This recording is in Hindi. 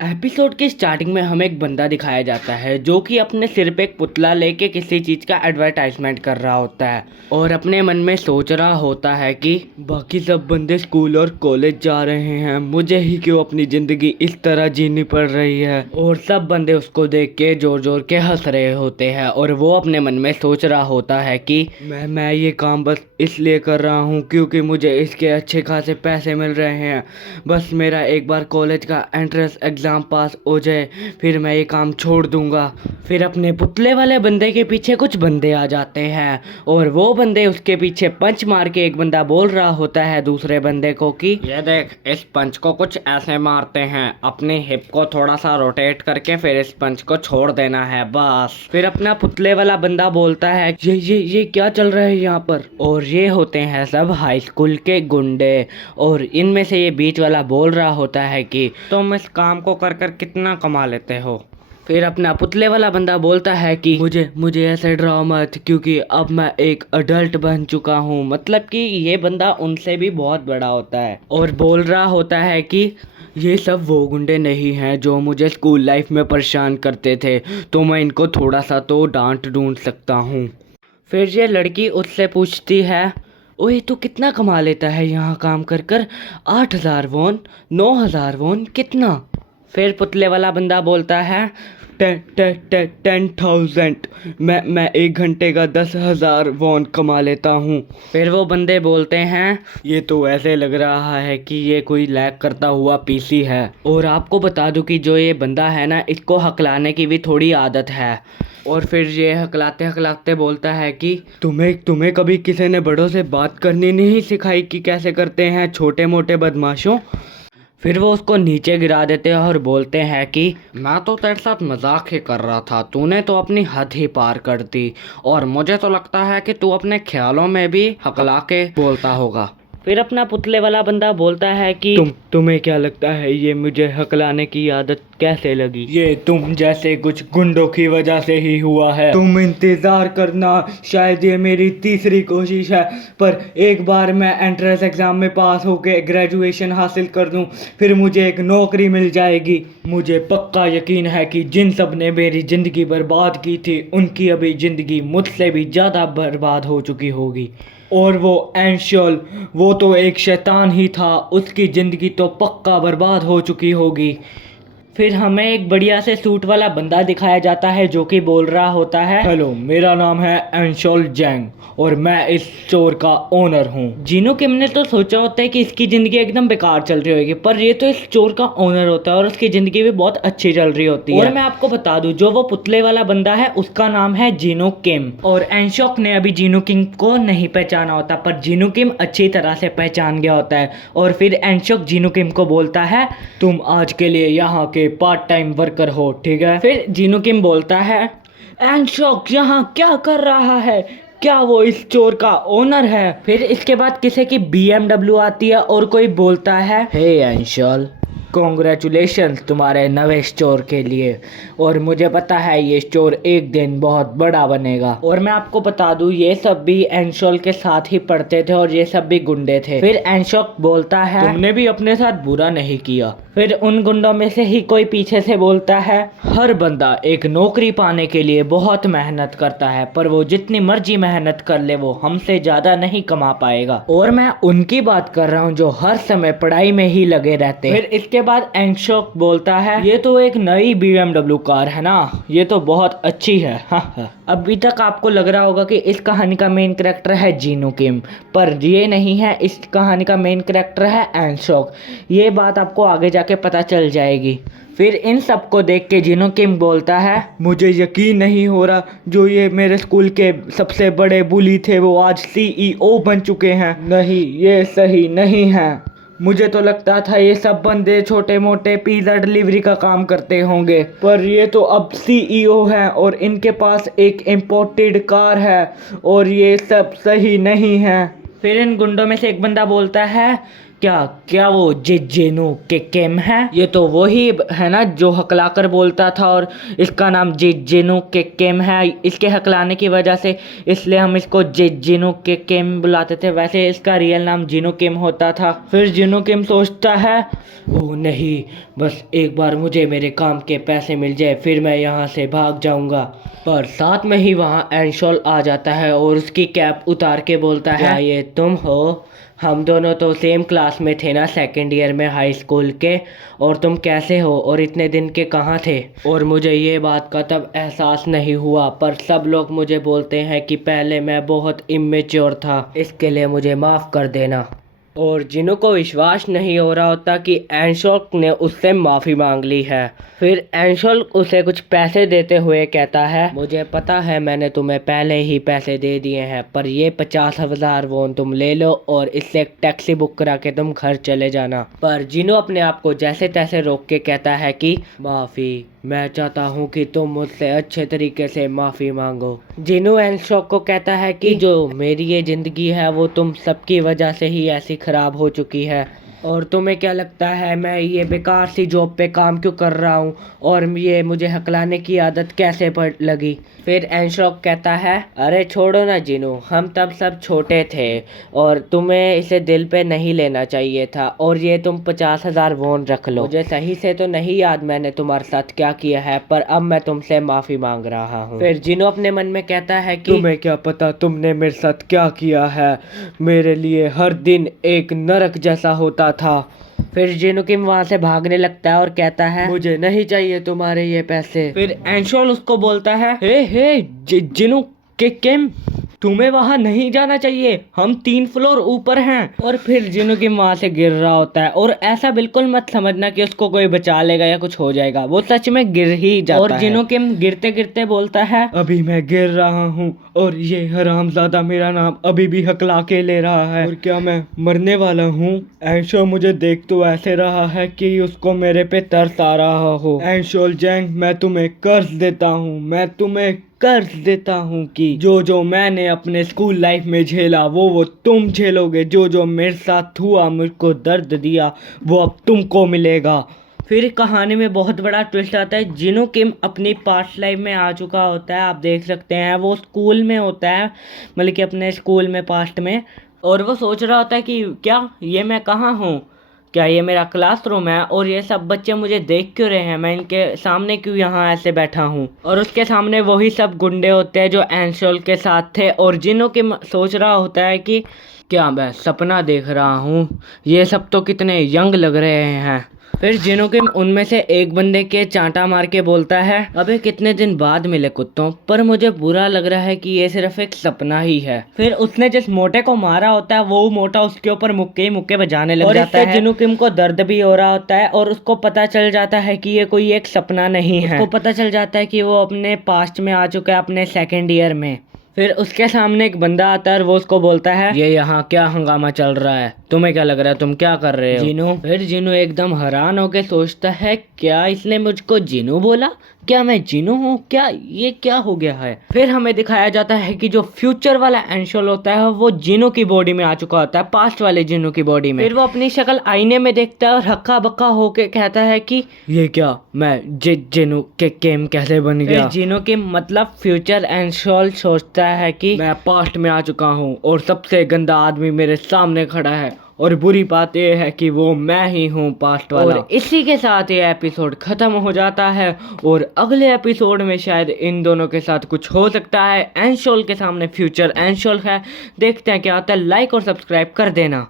एपिसोड के स्टार्टिंग में हमें एक बंदा दिखाया जाता है जो कि अपने सिर पे एक पुतला लेके किसी चीज़ का एडवर्टाइजमेंट कर रहा होता है और अपने मन में सोच रहा होता है कि बाकी सब बंदे स्कूल और कॉलेज जा रहे हैं, मुझे ही क्यों अपनी ज़िंदगी इस तरह जीनी पड़ रही है। और सब बंदे उसको देख के जोर जोर के हंस रहे होते हैं और वो अपने मन में सोच रहा होता है कि मैं ये काम बस इसलिए कर रहा हूँ क्योंकि मुझे इसके अच्छे खासे पैसे मिल रहे हैं। बस मेरा एक बार कॉलेज का एंट्रेंस एग्ज़ाम पास हो जाए फिर मैं ये काम छोड़ दूंगा। फिर अपने पुतले वाले बंदे के पीछे कुछ बंदे आ जाते हैं और वो बंदे उसके पीछे पंच मार के एक बंदा बोल रहा होता है दूसरे बंदे को कि ये देख, इस पंच को कुछ ऐसे मारते हैं, अपने हिप को थोड़ा सा रोटेट करके फिर इस पंच को छोड़ देना है बस। फिर अपना पुतले वाला बंदा बोलता है ये क्या चल रहा है यहाँ पर। और ये होते हैं सब हाई स्कूल के गुंडे और इनमें से ये बीच वाला बोल रहा होता है कि तुम इस काम को कर कर कितना कमा लेते हो। फिर अपना पुतले वाला बंदा बोलता है कि मुझे ऐसे डराओ मत क्योंकि अब मैं एक अडल्ट बन चुका हूँ। मतलब कि ये बंदा उनसे भी बहुत बड़ा होता है और बोल रहा होता है कि ये सब वो गुंडे नहीं हैं जो मुझे स्कूल लाइफ में परेशान करते थे, तो मैं इनको थोड़ा सा तो डांट ढूंढ सकता हूँ। फिर ये लड़की उससे पूछती है, ओए तू कितना कमा लेता है यहाँ काम कर कर? 8,000 वॉन, 9,000 वॉन, कितना? फिर पुतले वाला बंदा बोलता है 10,000। मैं 1 घंटे का 10,000 वॉन कमा लेता हूँ। फिर वो बंदे बोलते हैं ये तो ऐसे लग रहा है कि ये कोई लैग करता हुआ पीसी है। और आपको बता दूं कि जो ये बंदा है ना, इसको हकलाने की भी थोड़ी आदत है। और फिर ये हकलाते हकलाते बोलता है कि तुम्हें कभी किसी ने बड़ों से बात करनी नहीं सिखाई कि कैसे करते हैं छोटे मोटे बदमाशों। फिर वो उसको नीचे गिरा देते हैं और बोलते हैं कि मैं तो तेरे साथ मजाक ही कर रहा था, तूने तो अपनी हद ही पार कर दी और मुझे तो लगता है कि तू अपने ख्यालों में भी हकला के बोलता होगा। फिर अपना पुतले वाला बंदा बोलता है कि तुम्हें क्या लगता है ये मुझे हकलाने की आदत कैसे लगी? ये तुम जैसे कुछ गुंडों की वजह से ही हुआ है। तुम इंतजार करना, शायद ये मेरी तीसरी कोशिश है, पर एक बार मैं एंट्रेंस एग्जाम में पास होकर ग्रेजुएशन हासिल कर दूं फिर मुझे एक नौकरी मिल जाएगी। मुझे पक्का यकीन है कि जिन सब ने मेरी ज़िंदगी बर्बाद की थी उनकी अभी ज़िंदगी मुझसे भी ज़्यादा बर्बाद हो चुकी होगी। और वो एंशल, वो तो एक शैतान ही था, उसकी ज़िंदगी तो पक्का बर्बाद हो चुकी होगी। फिर हमें एक बढ़िया से सूट वाला बंदा दिखाया जाता है जो कि बोल रहा होता है, हेलो मेरा नाम है एंशल जैंग और मैं इस स्टोर का ओनर हूँ। जीनू किम ने तो सोचा होता है कि इसकी ज़िंदगी एकदम बेकार चल रही होगी, पर ये तो इस स्टोर का ओनर होता है और उसकी ज़िंदगी भी बहुत अच्छी चल रही होती है। और मैं आपको बता दूं, जो वो पुतले वाला बंदा है उसका नाम है जीनू किम और एंशॉक ने अभी जीनू किम को नहीं पहचाना होता, पर जीनू किम अच्छी तरह से पहचान गया होता है। और फिर एंशॉक जीनू किम को बोलता है, तुम आज के लिए यहाँ के पार्ट टाइम वर्कर हो, ठीक है? फिर जीनू किम बोलता है, एंशॉक यहाँ क्या कर रहा है? क्या वो इस स्टोर का ओनर है? फिर इसके बाद किसी की BMW आती है और कोई बोलता है, हे एंशल, कॉन्ग्रेचुलेशंस तुम्हारे नए स्टोर के लिए और मुझे पता है ये स्टोर एक दिन बहुत बड़ा बनेगा। और मैं आपको बता दूं ये सब भी एंशल के साथ ही पढ़ते थे और ये सब भी गुंडे थे। फिर एंशॉक बोलता है, तुमने भी अपने साथ बुरा नहीं किया। फिर उन गुंडों में से ही कोई पीछे से बोलता है, हर बंदा एक नौकरी पाने के लिए बहुत मेहनत करता है, पर वो जितनी मर्जी मेहनत कर ले वो हमसे ज्यादा नहीं कमा पाएगा। और मैं उनकी बात कर रहा हूँ जो हर समय पढ़ाई में ही लगे रहते हैं। फिर इसके बाद एंशॉक बोलता है, ये तो एक नई BMW कार है ना, ये तो बहुत अच्छी है। हाँ। अभी तक आपको लग रहा होगा कि इस कहानी का मेन कैरेक्टर है जीनू किम, पर ये नहीं है, इस कहानी का मेन कैरेक्टर है एंशॉक। ये बात आपको आगे जाके पता चल जाएगी। फिर इन सब को देख के जीनू किम बोलता है, मुझे यकीन नहीं हो रहा जो ये मेरे स्कूल के सबसे बड़े बुली थे वो आज CEO बन चुके हैं। नहीं, ये सही नहीं है। मुझे तो लगता था ये सब बंदे छोटे मोटे पिज़्ज़ा डिलीवरी का काम करते होंगे, पर ये तो अब CEO हैं और इनके पास एक इम्पोर्टेड कार है और ये सब सही नहीं है। फिर इन गुंडों में से एक बंदा बोलता है, क्या क्या वो जेनो के केम है? ये तो वही है ना जो हकलाकर बोलता था, और इसका नाम जेनो के केम है। इसके हकलाने की वजह से इसलिए हम इसको जेनो के केम बुलाते थे। वैसे इसका रियल नाम जिनो केम होता था। फिर जिनो केम सोचता है, ओह नहीं, बस एक बार मुझे मेरे काम के पैसे मिल जाए फिर मैं यहाँ से भाग जाऊंगा। पर साथ में ही वहाँ एंशोल आ जाता है और उसकी कैप उतार के बोलता है, क्या ये तुम हो? हम दोनों तो सेम क्लास में थे ना, सेकंड ईयर में हाई स्कूल के। और तुम कैसे हो और इतने दिन के कहाँ थे? और मुझे ये बात का तब एहसास नहीं हुआ, पर सब लोग मुझे बोलते हैं कि पहले मैं बहुत इमेच्योर था, इसके लिए मुझे माफ़ कर देना। और जिन्हों को विश्वास नहीं हो रहा होता कि एंशोल ने उससे माफ़ी मांग ली है। फिर एंशोल उसे कुछ पैसे देते हुए कहता है, मुझे पता है मैंने तुम्हें पहले ही पैसे दे दिए हैं, पर ये 50,000 वोन तुम ले लो और इससे एक टैक्सी बुक करा के तुम घर चले जाना। पर जिनो अपने आप को जैसे तैसे रोक के कहता है कि माफ़ी, मैं चाहता हूँ कि तुम मुझसे अच्छे तरीके से माफ़ी मांगो। जिनो एंशोल को कहता है कि जो मेरी ये ज़िंदगी है वो तुम सबकी वजह से ही ऐसी ख़राब हो चुकी है, और तुम्हें क्या लगता है मैं ये बेकार सी जॉब पे काम क्यों कर रहा हूँ, और ये मुझे हकलाने की आदत कैसे पड़ लगी? फिर एंशोक कहता है, अरे छोड़ो ना जिनो, हम तब सब छोटे थे और तुम्हें इसे दिल पे नहीं लेना चाहिए था, और ये तुम 50,000 वोन रख लो। मुझे सही से तो नहीं याद मैंने तुम्हारे साथ क्या किया है, पर अब मैं तुमसे माफ़ी मांग रहा हूँ। फिर जिनो अपने मन में कहता है कि तुम्हें क्या पता तुमने मेरे साथ क्या किया है, मेरे लिए हर दिन एक नरक जैसा होता था। फिर जिनुकिम वहां से भागने लगता है और कहता है, मुझे नहीं चाहिए तुम्हारे ये पैसे। फिर एंशोल उसको बोलता है, हे जिनु के किम, तुम्हें वहां नहीं जाना चाहिए, हम 3 फ्लोर ऊपर हैं। और फिर जिनुकिम वहां से गिर रहा होता है, और ऐसा बिल्कुल मत समझना कि उसको कोई बचा लेगा या कुछ हो जाएगा, वो सच में गिर ही जाता है। और जिनुकिम गिरते गिरते बोलता है, अभी मैं गिर रहा हूँ और ये हरामजादा मेरा नाम अभी भी हकला के ले रहा है, और क्या मैं मरने वाला हूँ? एंशोल मुझे देख तो ऐसे रहा है कि उसको मेरे पे तरस आ रहा हो। एंशोल जैंग, मैं तुम्हें कर्ज देता हूँ, मैं तुम्हें कर्ज देता हूँ कि जो जो मैंने अपने स्कूल लाइफ में झेला वो तुम झेलोगे। जो जो मेरे साथ हुआ, मुझको दर्द दिया, वो अब तुमको मिलेगा। फिर कहानी में बहुत बड़ा ट्विस्ट आता है। जिनो किम अपनी पास्ट लाइफ में आ चुका होता है, आप देख सकते हैं वो स्कूल में होता है, मतलब कि अपने स्कूल में पास्ट में, और वो सोच रहा होता है कि क्या ये मैं कहाँ हूँ, क्या ये मेरा क्लासरूम है, और ये सब बच्चे मुझे देख क्यों रहे हैं, मैं इनके सामने क्यों यहाँ ऐसे बैठा हूँ? और उसके सामने वही सब गुंडे होते हैं जो एंशोल के साथ थे, और जिनो किम सोच रहा होता है कि क्या मैं सपना देख रहा हूँ, ये सब तो कितने यंग लग रहे हैं। फिर जिनोकिम उनमें से एक बंदे के चांटा मार के बोलता है, अबे कितने दिन बाद मिले कुत्तों, पर मुझे बुरा लग रहा है कि ये सिर्फ एक सपना ही है। फिर उसने जिस मोटे को मारा होता है वो मोटा उसके ऊपर मुक्के ही मुक्के बजाने लग जाता है। जिनोकिम को दर्द भी हो रहा होता है, और उसको पता चल जाता है कि ये कोई एक सपना नहीं है। उसको पता चल जाता है कि वो अपने पास्ट में आ चुका है, अपने सेकेंड ईयर में। फिर उसके सामने एक बंदा आता है और वो उसको बोलता है, ये यहाँ क्या हंगामा चल रहा है, तुम्हें क्या लग रहा है, तुम क्या कर रहे हो? जिनू। फिर जिनू एकदम हैरान होके सोचता है, क्या इसने मुझको जिनू बोला, क्या मैं जिनू हूँ, क्या ये क्या हो गया है? फिर हमें दिखाया जाता है कि जो फ्यूचर वाला एंशोल होता है वो जिनू की बॉडी में आ चुका होता है, पास्ट वाले जिनू की बॉडी में। फिर वो अपनी शक्ल आईने में देखता है और हक्का बक्का होके कहता है कि ये क्या, मैं जिनू के केम कैसे बन गया? फिर जिनू की मतलब फ्यूचर एंशोल सोचता है कि मैं पास्ट में आ चुका हूँ और सबसे गंदा आदमी मेरे सामने खड़ा है, और बुरी बात यह है कि वो मैं ही हूँ पास्ट वाला। और इसी के साथ ये एपिसोड खत्म हो जाता है, और अगले एपिसोड में शायद इन दोनों के साथ कुछ हो सकता है। एंशोल के सामने फ्यूचर एंशोल है, देखते हैं क्या होता है। लाइक और सब्सक्राइब कर देना।